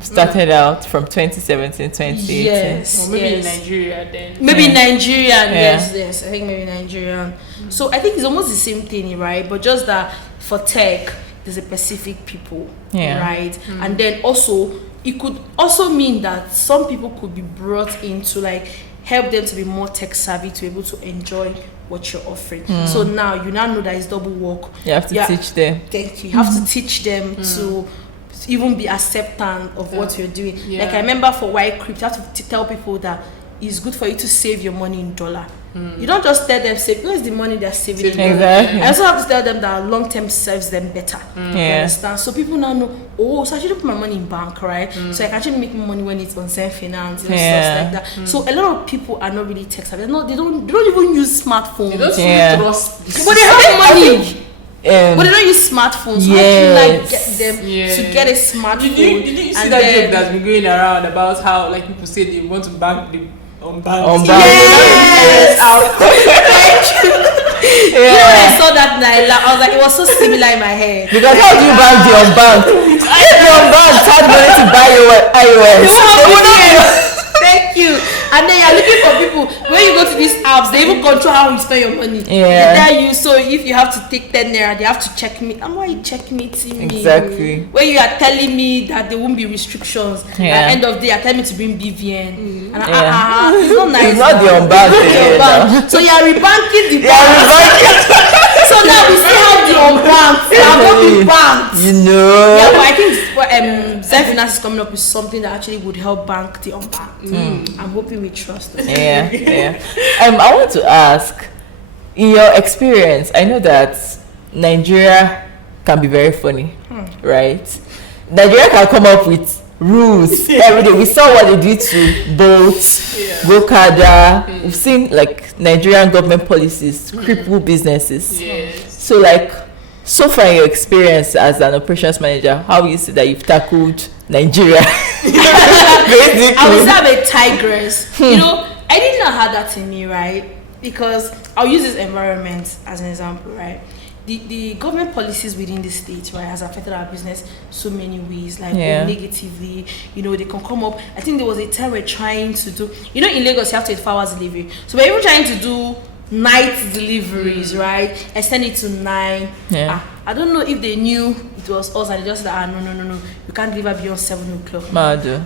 started out from 2017, 2018. Yes. Or maybe in Nigeria then. Maybe Nigerian, yes. I think maybe Nigerian. So I think it's almost the same thing, right? But just that for tech, there's a specific people, right? And then also, it could also mean that some people could be brought in to like help them to be more tech savvy, to be able to enjoy what you're offering. So now you now know that it's double work. You have to teach them. Thank you. You have to teach them to even be acceptant of what you're doing. Like I remember for White Crypto, you have to tell people that it's good for you to save your money in dollar. You don't just tell them save, where's the money they're saving in dollar. Exactly. I also have to tell them that long term serves them better. You understand? So people now know, so I should put my money in bank, right? So I can actually make money when it's on self-finance and stuff like that. So a lot of people are not really tech savvy. They don't even use smartphones. They don't really trust this. But they have money. But they don't use smartphones. So how do you like get them to get a smartphone? Did you see that joke that's been going around about how like people say they want to bank the on bank? Yes. You know when I saw that Naila, I was like, it was so similar in my head. Because how do you bank the unbanked? The unbanked had money to buy your iOS. Thank you. And then you're looking for people. When you go to these apps, they even control how you spend your money. They tell you, so if you have to take 10 naira, they have to check me. And why are you checkmating me? Exactly. When you are telling me that there won't be restrictions, at the end of the day, you're telling me to bring BVN. And it's not nice. It's not the unbanked. So you're rebanking the bank. So now we still have the unbanked. They have not been banked. You know. Yeah, but I think self-finance is coming up with something that actually would help bank the unbanked. I'm hoping we trust them. I want to ask, in your experience, I know that Nigeria can be very funny, right? Nigeria can come up with rules every day. We saw what they did to boats, Gokada. We've seen like Nigerian government policies cripple businesses. So like, so far in your experience as an operations manager, how is it that you've tackled Nigeria? Basically. I would say I'm a tigress. You know, I didn't know how that in me, right? Because I'll use this environment as an example, right? The government policies within the state, right, has affected our business so many ways, like negatively. You know, they can come up. I think there was a time we're trying to do, you know, in Lagos you have 24 hours delivery. So we're even trying to do night deliveries, right? Extend it to 9. I don't know if they knew it was us and they just said, no, you can't deliver beyond 7 o'clock.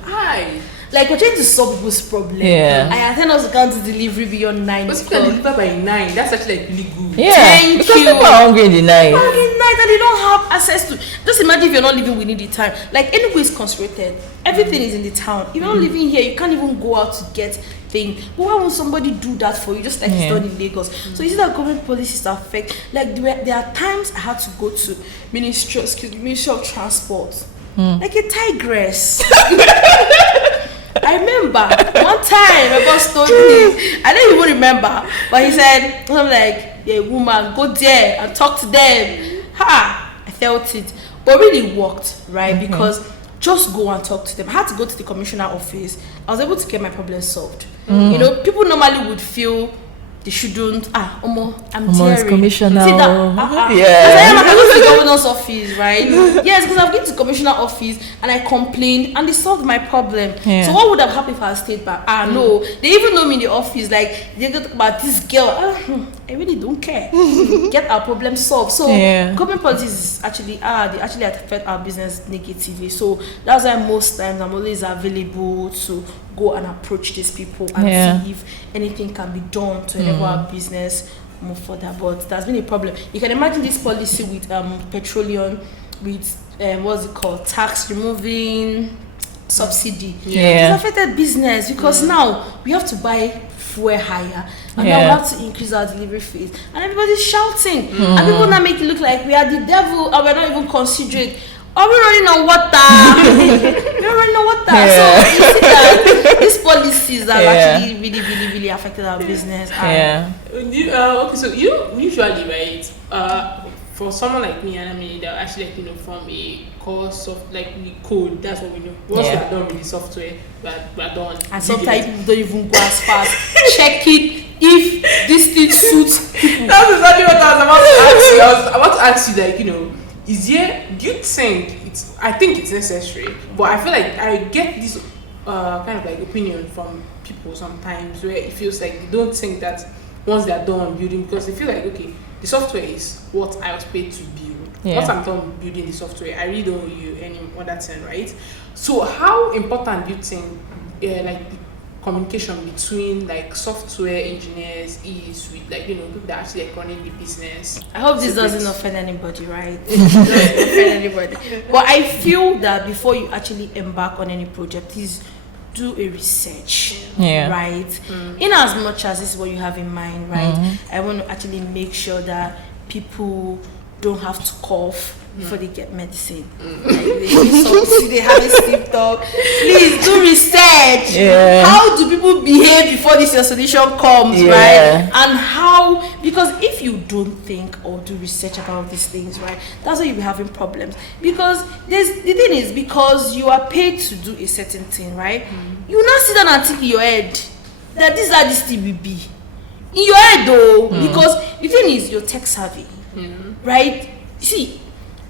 Hi. Like we're trying to solve people's problem. I attend us can't delivery beyond 9 o'clock. But you can deliver by 9. That's actually like really good. Thank you. People are hungry in the night. And they don't have access to. Just imagine if you're not living within the town. Like Enugu is concentrated. Everything is in the town. If you're not living here, you can't even go out to get things. But why won't somebody do that for you? Just like it's done in Lagos. So you see that government policies affect. Like there are times I had to go to Ministry of Transport. Like a tigress. I remember one time my boss told me, I don't even remember, but he said, I'm like, yeah, woman, go there and talk to them. I felt it, but really worked, right? Because just go and talk to them. I had to go to the commissioner office. I was able to get my problem solved. You know, people normally would feel they shouldn't. I'm tearing. Commissioner. See that? I go to the governor's office, right? Yes, because I've been to the commissioner office and I complained and they solved my problem. So what would have happened if I stayed back? No, they even know me in the office. Like they talk about this girl. I really don't care. Get our problem solved. So government policies actually they actually affect our business negatively. So that's why most times I'm always available to go and approach these people and see if anything can be done to enable our business move further. But there's been a problem. You can imagine this policy with petroleum, with what's it called, tax removing subsidy. It's affected business because now we have to buy fuel higher and now we have to increase our delivery fees and everybody's shouting and people now make it look like we are the devil and we're not even considerate. Are we running on water? We're running on water. So you see that these policies have actually really, really, really affected our business. Okay, so you usually, right, for someone like me and I mean that actually like, from a course of like we code, that's what we know. Once we are done with the software, we are done. And sometimes people don't even go as far as checking if this thing suits people. That's exactly what I was about to ask you. I was about to ask you, like, do you think I think it's necessary, but I feel like I get this kind of like opinion from people sometimes where it feels like they don't think that once they are done building, because they feel like, okay, the software is what I was paid to build. Once I'm done building the software, I really don't owe you any other thing, right? So how important do you think like the communication between like software engineers is with like people that actually like running the business? I hope this doesn't offend anybody, right? It doesn't offend anybody. But I feel that before you actually embark on any project, please do a research, right? In as much as this is what you have in mind, right? I want to actually make sure that people don't have to cough before they get medicine. Like they haven't slept up. Please do research. How do people behave before this your solution comes, right? And how, because if you don't think or do research about these things, right, that's why you'll be having problems. Because the thing is, because you are paid to do a certain thing, right? You now sit down and think in your head that this is how this thing will be. In your head though, because the thing is, you're tech savvy, right? See,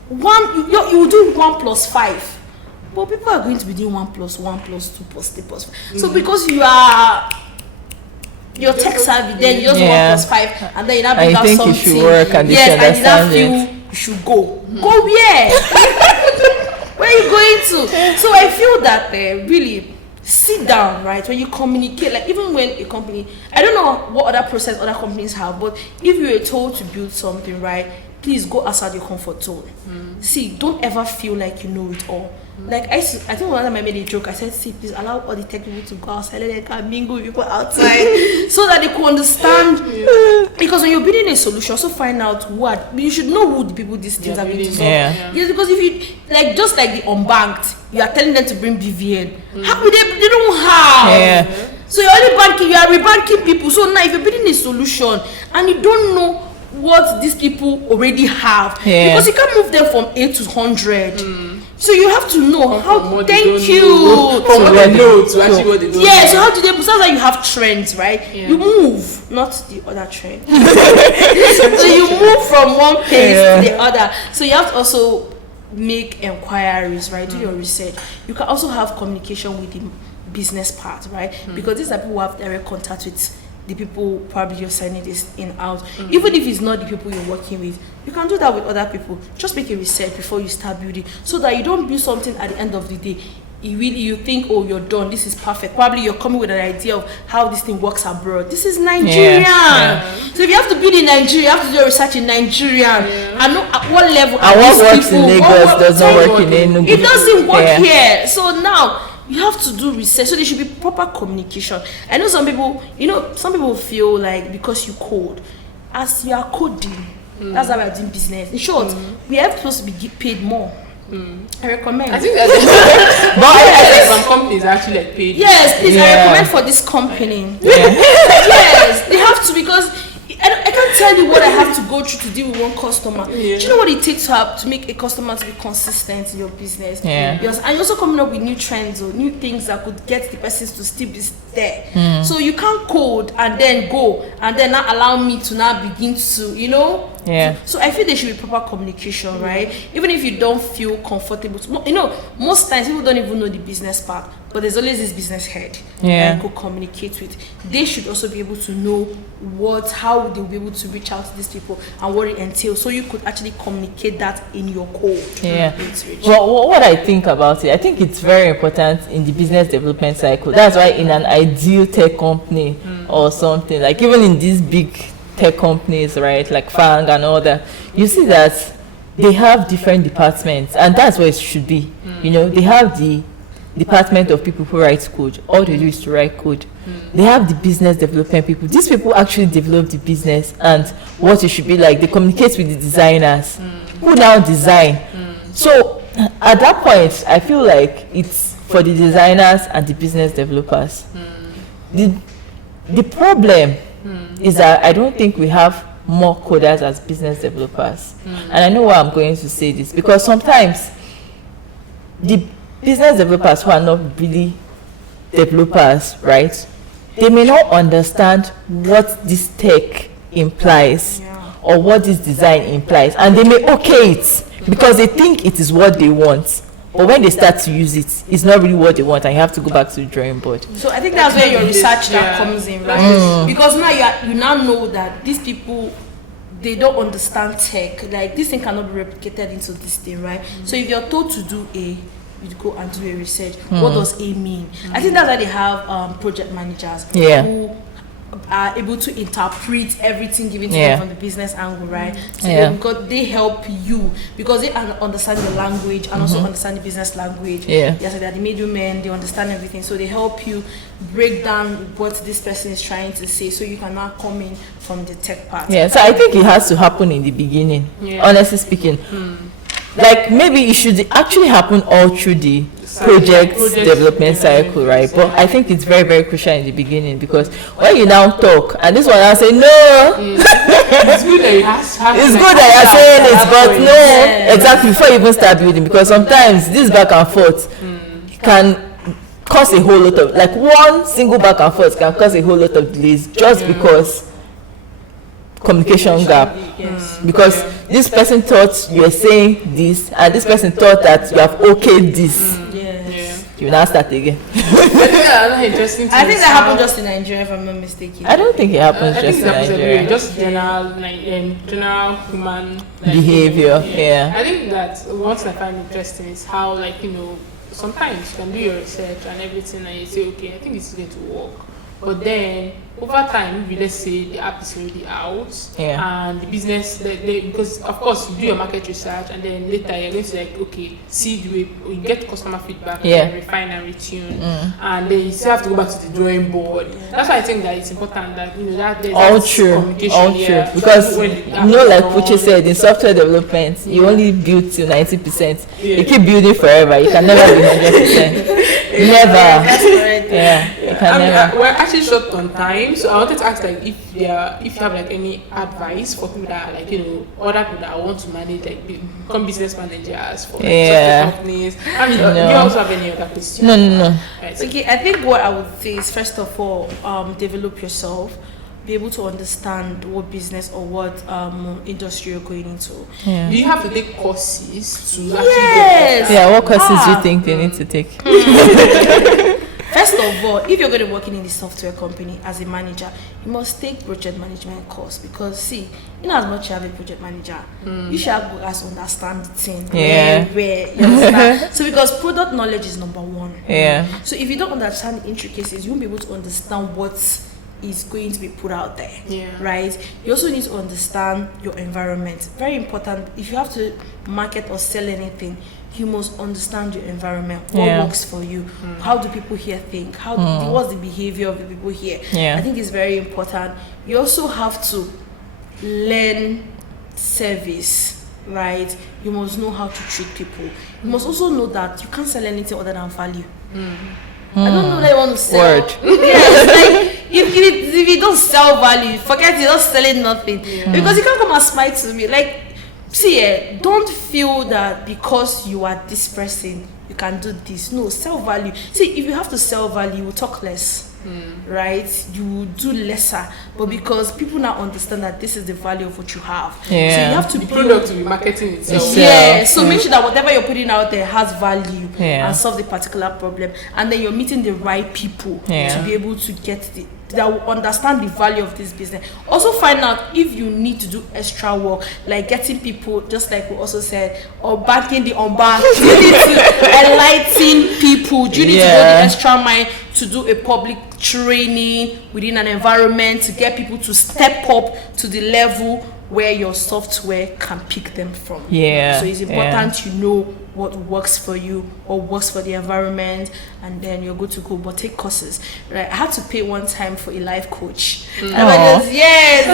you do 1 plus 5, but people are going to be doing 1 plus 1 plus 2 plus 3 plus 5. So because you're tech savvy, then you just 1 plus 5, and then you now bring out something. You should work and and you now feel you should go. Go where? Where are you going to? So I feel that really sit down, right? When you communicate, like even when a company, I don't know what other process other companies have, but if you were told to build something, right, please go outside your comfort zone. See, don't ever feel like you know it all. Like I think one time I made a joke. I said, see, please allow all the tech people to go outside, let them come mingle with people outside, so that they can understand. Because when you're building a solution, also find out you should know who the people these things are going to solve. Yes, because if you like, just like the unbanked, you are telling them to bring BVN. How would they don't have? So you're only banking, you are rebanking people. So now if you're building a solution and you don't know what these people already have, because you can't move them from 8 to 100. So you have to know how. Thank you. From what they know to actually what they don't know. So how do they? That's why you have trends, right? You move, not the other trend. So you move from one place to the other. So you have to also make inquiries, right? Do your research. You can also have communication with the business part, right? Because these are people who have direct contact with the people probably you're signing this in out. Even if it's not the people you're working with, you can do that with other people. Just make a research before you start building, so that you don't build something at the end of the day you think, oh, you're done, this is perfect. Probably you're coming with an idea of how this thing works abroad. This is Nigerian. So if you have to build in Nigeria, you have to do your research in Nigeria and know at what level and what works in Lagos doesn't work in Enugu. It doesn't work here. So now you have to do research. So there should be proper communication. I know some people feel like because you code, as you are coding, that's how we are doing business. In short, we are supposed to be paid more. I recommend. I think but I think some companies are actually like paid. Yes, please. I recommend for this company. Yes, they have to, because I can't tell you what I have to go through to deal with one customer. Do you know what it takes to make a customer to be consistent in your business? Yes, and you're also coming up with new trends or new things that could get the persons to still be there. So you can't code and then go and then not allow me to now begin to, So I feel there should be proper communication, right? Even if you don't feel comfortable. Most times people don't even know the business part, but there's always this business head that you could communicate with. They should also be able to know how they'll be able to reach out to these people and what it entails, so you could actually communicate that in your code. Well, what I think about it, I think it's very important in the business development cycle. That's why in an ideal tech company or something, like even in these big tech companies, right, like Fang and all that, you see that they have different departments, and that's where it should be. They have the department of people who write code. All they do is to write code. They have the business development people. These people actually develop the business and what it should be like. They communicate with the designers who now design. So at that point, I feel like it's for the designers and the business developers. The problem is that I don't think we have more coders as business developers. And I know why I'm going to say this, because sometimes the business developers who are not really developers, right, they may not understand what this tech implies or what this design implies, and they may okay it because they think it is what they want. But when they start to use it, it's not really what they want, and you have to go back to the drawing board. So I think that's where your research that comes in, right? Because now you now know that these people, they don't understand tech. Like, this thing cannot be replicated into this thing, right? So if you're told to do A, you go and do a research. What does A mean? I think that's why they have project managers who are able to interpret everything given to them from the business angle, right? So because they help you, because they understand the language and also understand the business language. Yes, so they're the middlemen, they understand everything. So they help you break down what this person is trying to say, so you can now come in from the tech part. Yeah, so I think it has to happen in the beginning, honestly speaking. Like, maybe it should actually happen all through the project development cycle, right? But I think it's very, very crucial in the beginning, because when you now talk, and this one I say no, it's good that you're saying it, but no, exactly, before you even start building, because sometimes this back and forth can cause a whole lot of, like, one single back and forth can cause a whole lot of delays just because communication gap. Because this person thought you were saying this, and this person thought that you have okayed this. You now start again. I think that happened just in Nigeria, if I'm not mistaken. I don't think it happens just in Nigeria. Just general human behavior. I think that what I find interesting is how, like, you know, sometimes you can do your research and everything, and you say, okay, I think this is going to work. But then over time, let's say the app is already out, and the business, because of course you do your market research, and then later you're going to, like, okay, see the way you get customer feedback, and refine and retune, and then you still have to go back to the drawing board. That's why I think that it's important that, you know, that there's all true, because you know, like Puchi said, in software development, you only build to 90%. You keep building forever. You can never be 100%. Never. That's correct. You can never. We're actually short on time. So I wanted to ask, like, if you have, like, any advice for people that are, like, you know, other people that want to manage, like, become business managers for, like, software companies. I mean, do you also have any other questions? No. Right. Okay, I think what I would say is, first of all, develop yourself. Be able to understand what business or what industry you're going into. Do you have to take courses to actually get what courses do you think they need to take? First of all, if you're going to be working in the software company as a manager, you must take project management course, because see, in as much as you have a project manager, you should have to understand the thing. Where you understand. So because product knowledge is number one. So if you don't understand the intricacies, you won't be able to understand what is going to be put out there, right? You also need to understand your environment. Very important. If you have to market or sell anything, you must understand your environment. What works for you? How do people here think? What's the behavior of the people here? I think it's very important. You also have to learn service, right? You must know how to treat people. You must also know that you can't sell anything other than value. I don't know that you want to sell. Like, if you don't sell value, forget you're not selling nothing. Because you can't come and smile to me. Like, see, don't feel that because you are this person, you can do this. No, sell value. See, if you have to sell value, you will talk less. Right? You will do lesser. But because people now understand that this is the value of what you have. So you have to the product to be marketing itself. So make sure that whatever you're putting out there has value and solve the particular problem. And then you're meeting the right people to be able to get that will understand the value of this business. Also find out if you need to do extra work, like getting people, just like we also said, or backing the embark. Do you need to enlighten people? Do you need to go the extra mile to do a public training within an environment to get people to step up to the level where your software can pick them from? So it's important to know what works for you or works for the environment, and then you're good to go. But take courses, right? I had to pay one time for a life coach. Yes.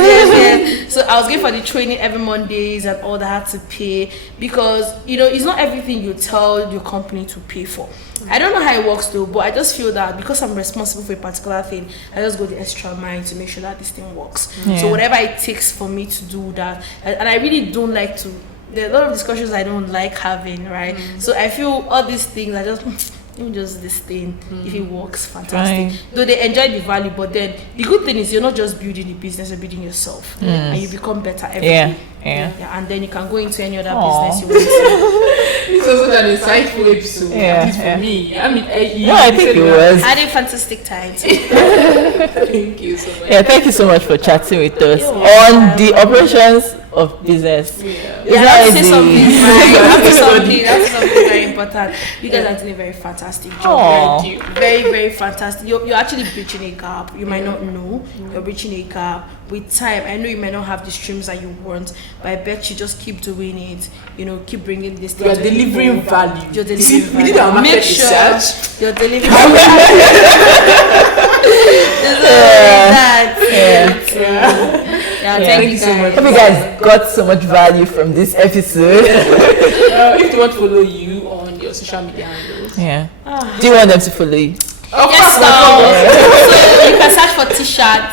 So I was going for the training every Mondays and all that. I had to pay because, you know, it's not everything you tell your company to pay for. I don't know how it works though, but I just feel that because I'm responsible for a particular thing, I just go the extra mile to make sure that this thing works. So whatever it takes for me to do that, and I really don't like to. There are a lot of discussions I don't like having, right? So I feel all these things I just let me just this thing. If it works, fantastic. Though they enjoy the value, but then the good thing is you're not just building the business, you're building yourself, and you become better every day. And then you can go into any other business you want to. This was such an insightful episode. At least for me. I mean, I think it was. I had a fantastic time. Thank you so much. Yeah, thank you so much for chatting with us on the operations of business. I have to say something. That's something very important. You guys are doing a very fantastic job. Thank you. Very, very fantastic. You're actually bridging a gap. You might not know you're bridging a gap. With time, I know you might not have the streams that you want, but I bet you just keep doing it. Keep bringing this thing. You're delivering value. You're delivering value. We did our market Make sure research. you're delivering value. Thank you so much. Hope you guys got so much value from this episode. If they want to follow you on your social media handles, do you want them to follow you? Yes, so you can search for Tisha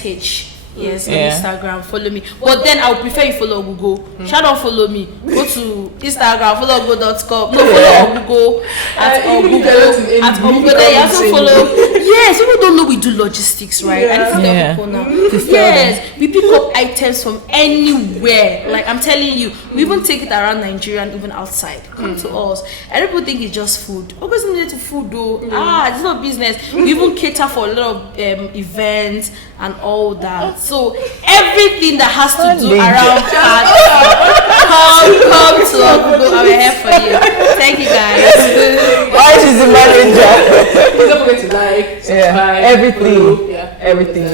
TEESH. Yes, on Instagram. Follow me. But then I would prefer you follow Ogwugo. Don't follow me. Go to Instagram, follow Ogwugo.com. No, follow Ogwugo at Ogwugo. At Ogwugo. Then you have to follow. Yes, people don't know we do logistics, right? I need to tell people now. Yes, we pick up items from anywhere. Like I'm telling you, we even take it around Nigeria and even outside. Come to us. And people think it's just food. Ogwugo related to food though. It's not business. We even cater for a lot of events and all that. So everything that has to do around that, come to Ogwugo. I'm here for you. Thank you guys. Why she's the manager? Please don't forget to like, subscribe, everything, follow. everything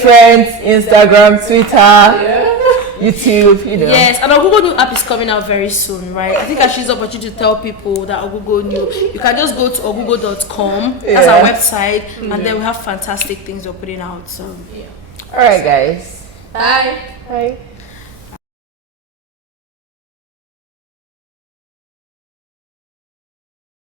Trends, Instagram, Twitter, YouTube, Yes, and Ogwugo new app is coming out very soon, right? I think I should use the opportunity to tell people that Ogwugo new. You can just go to ogwugo.com. That's our website, and then we have fantastic things we're putting out. So All right, guys. Bye. Bye.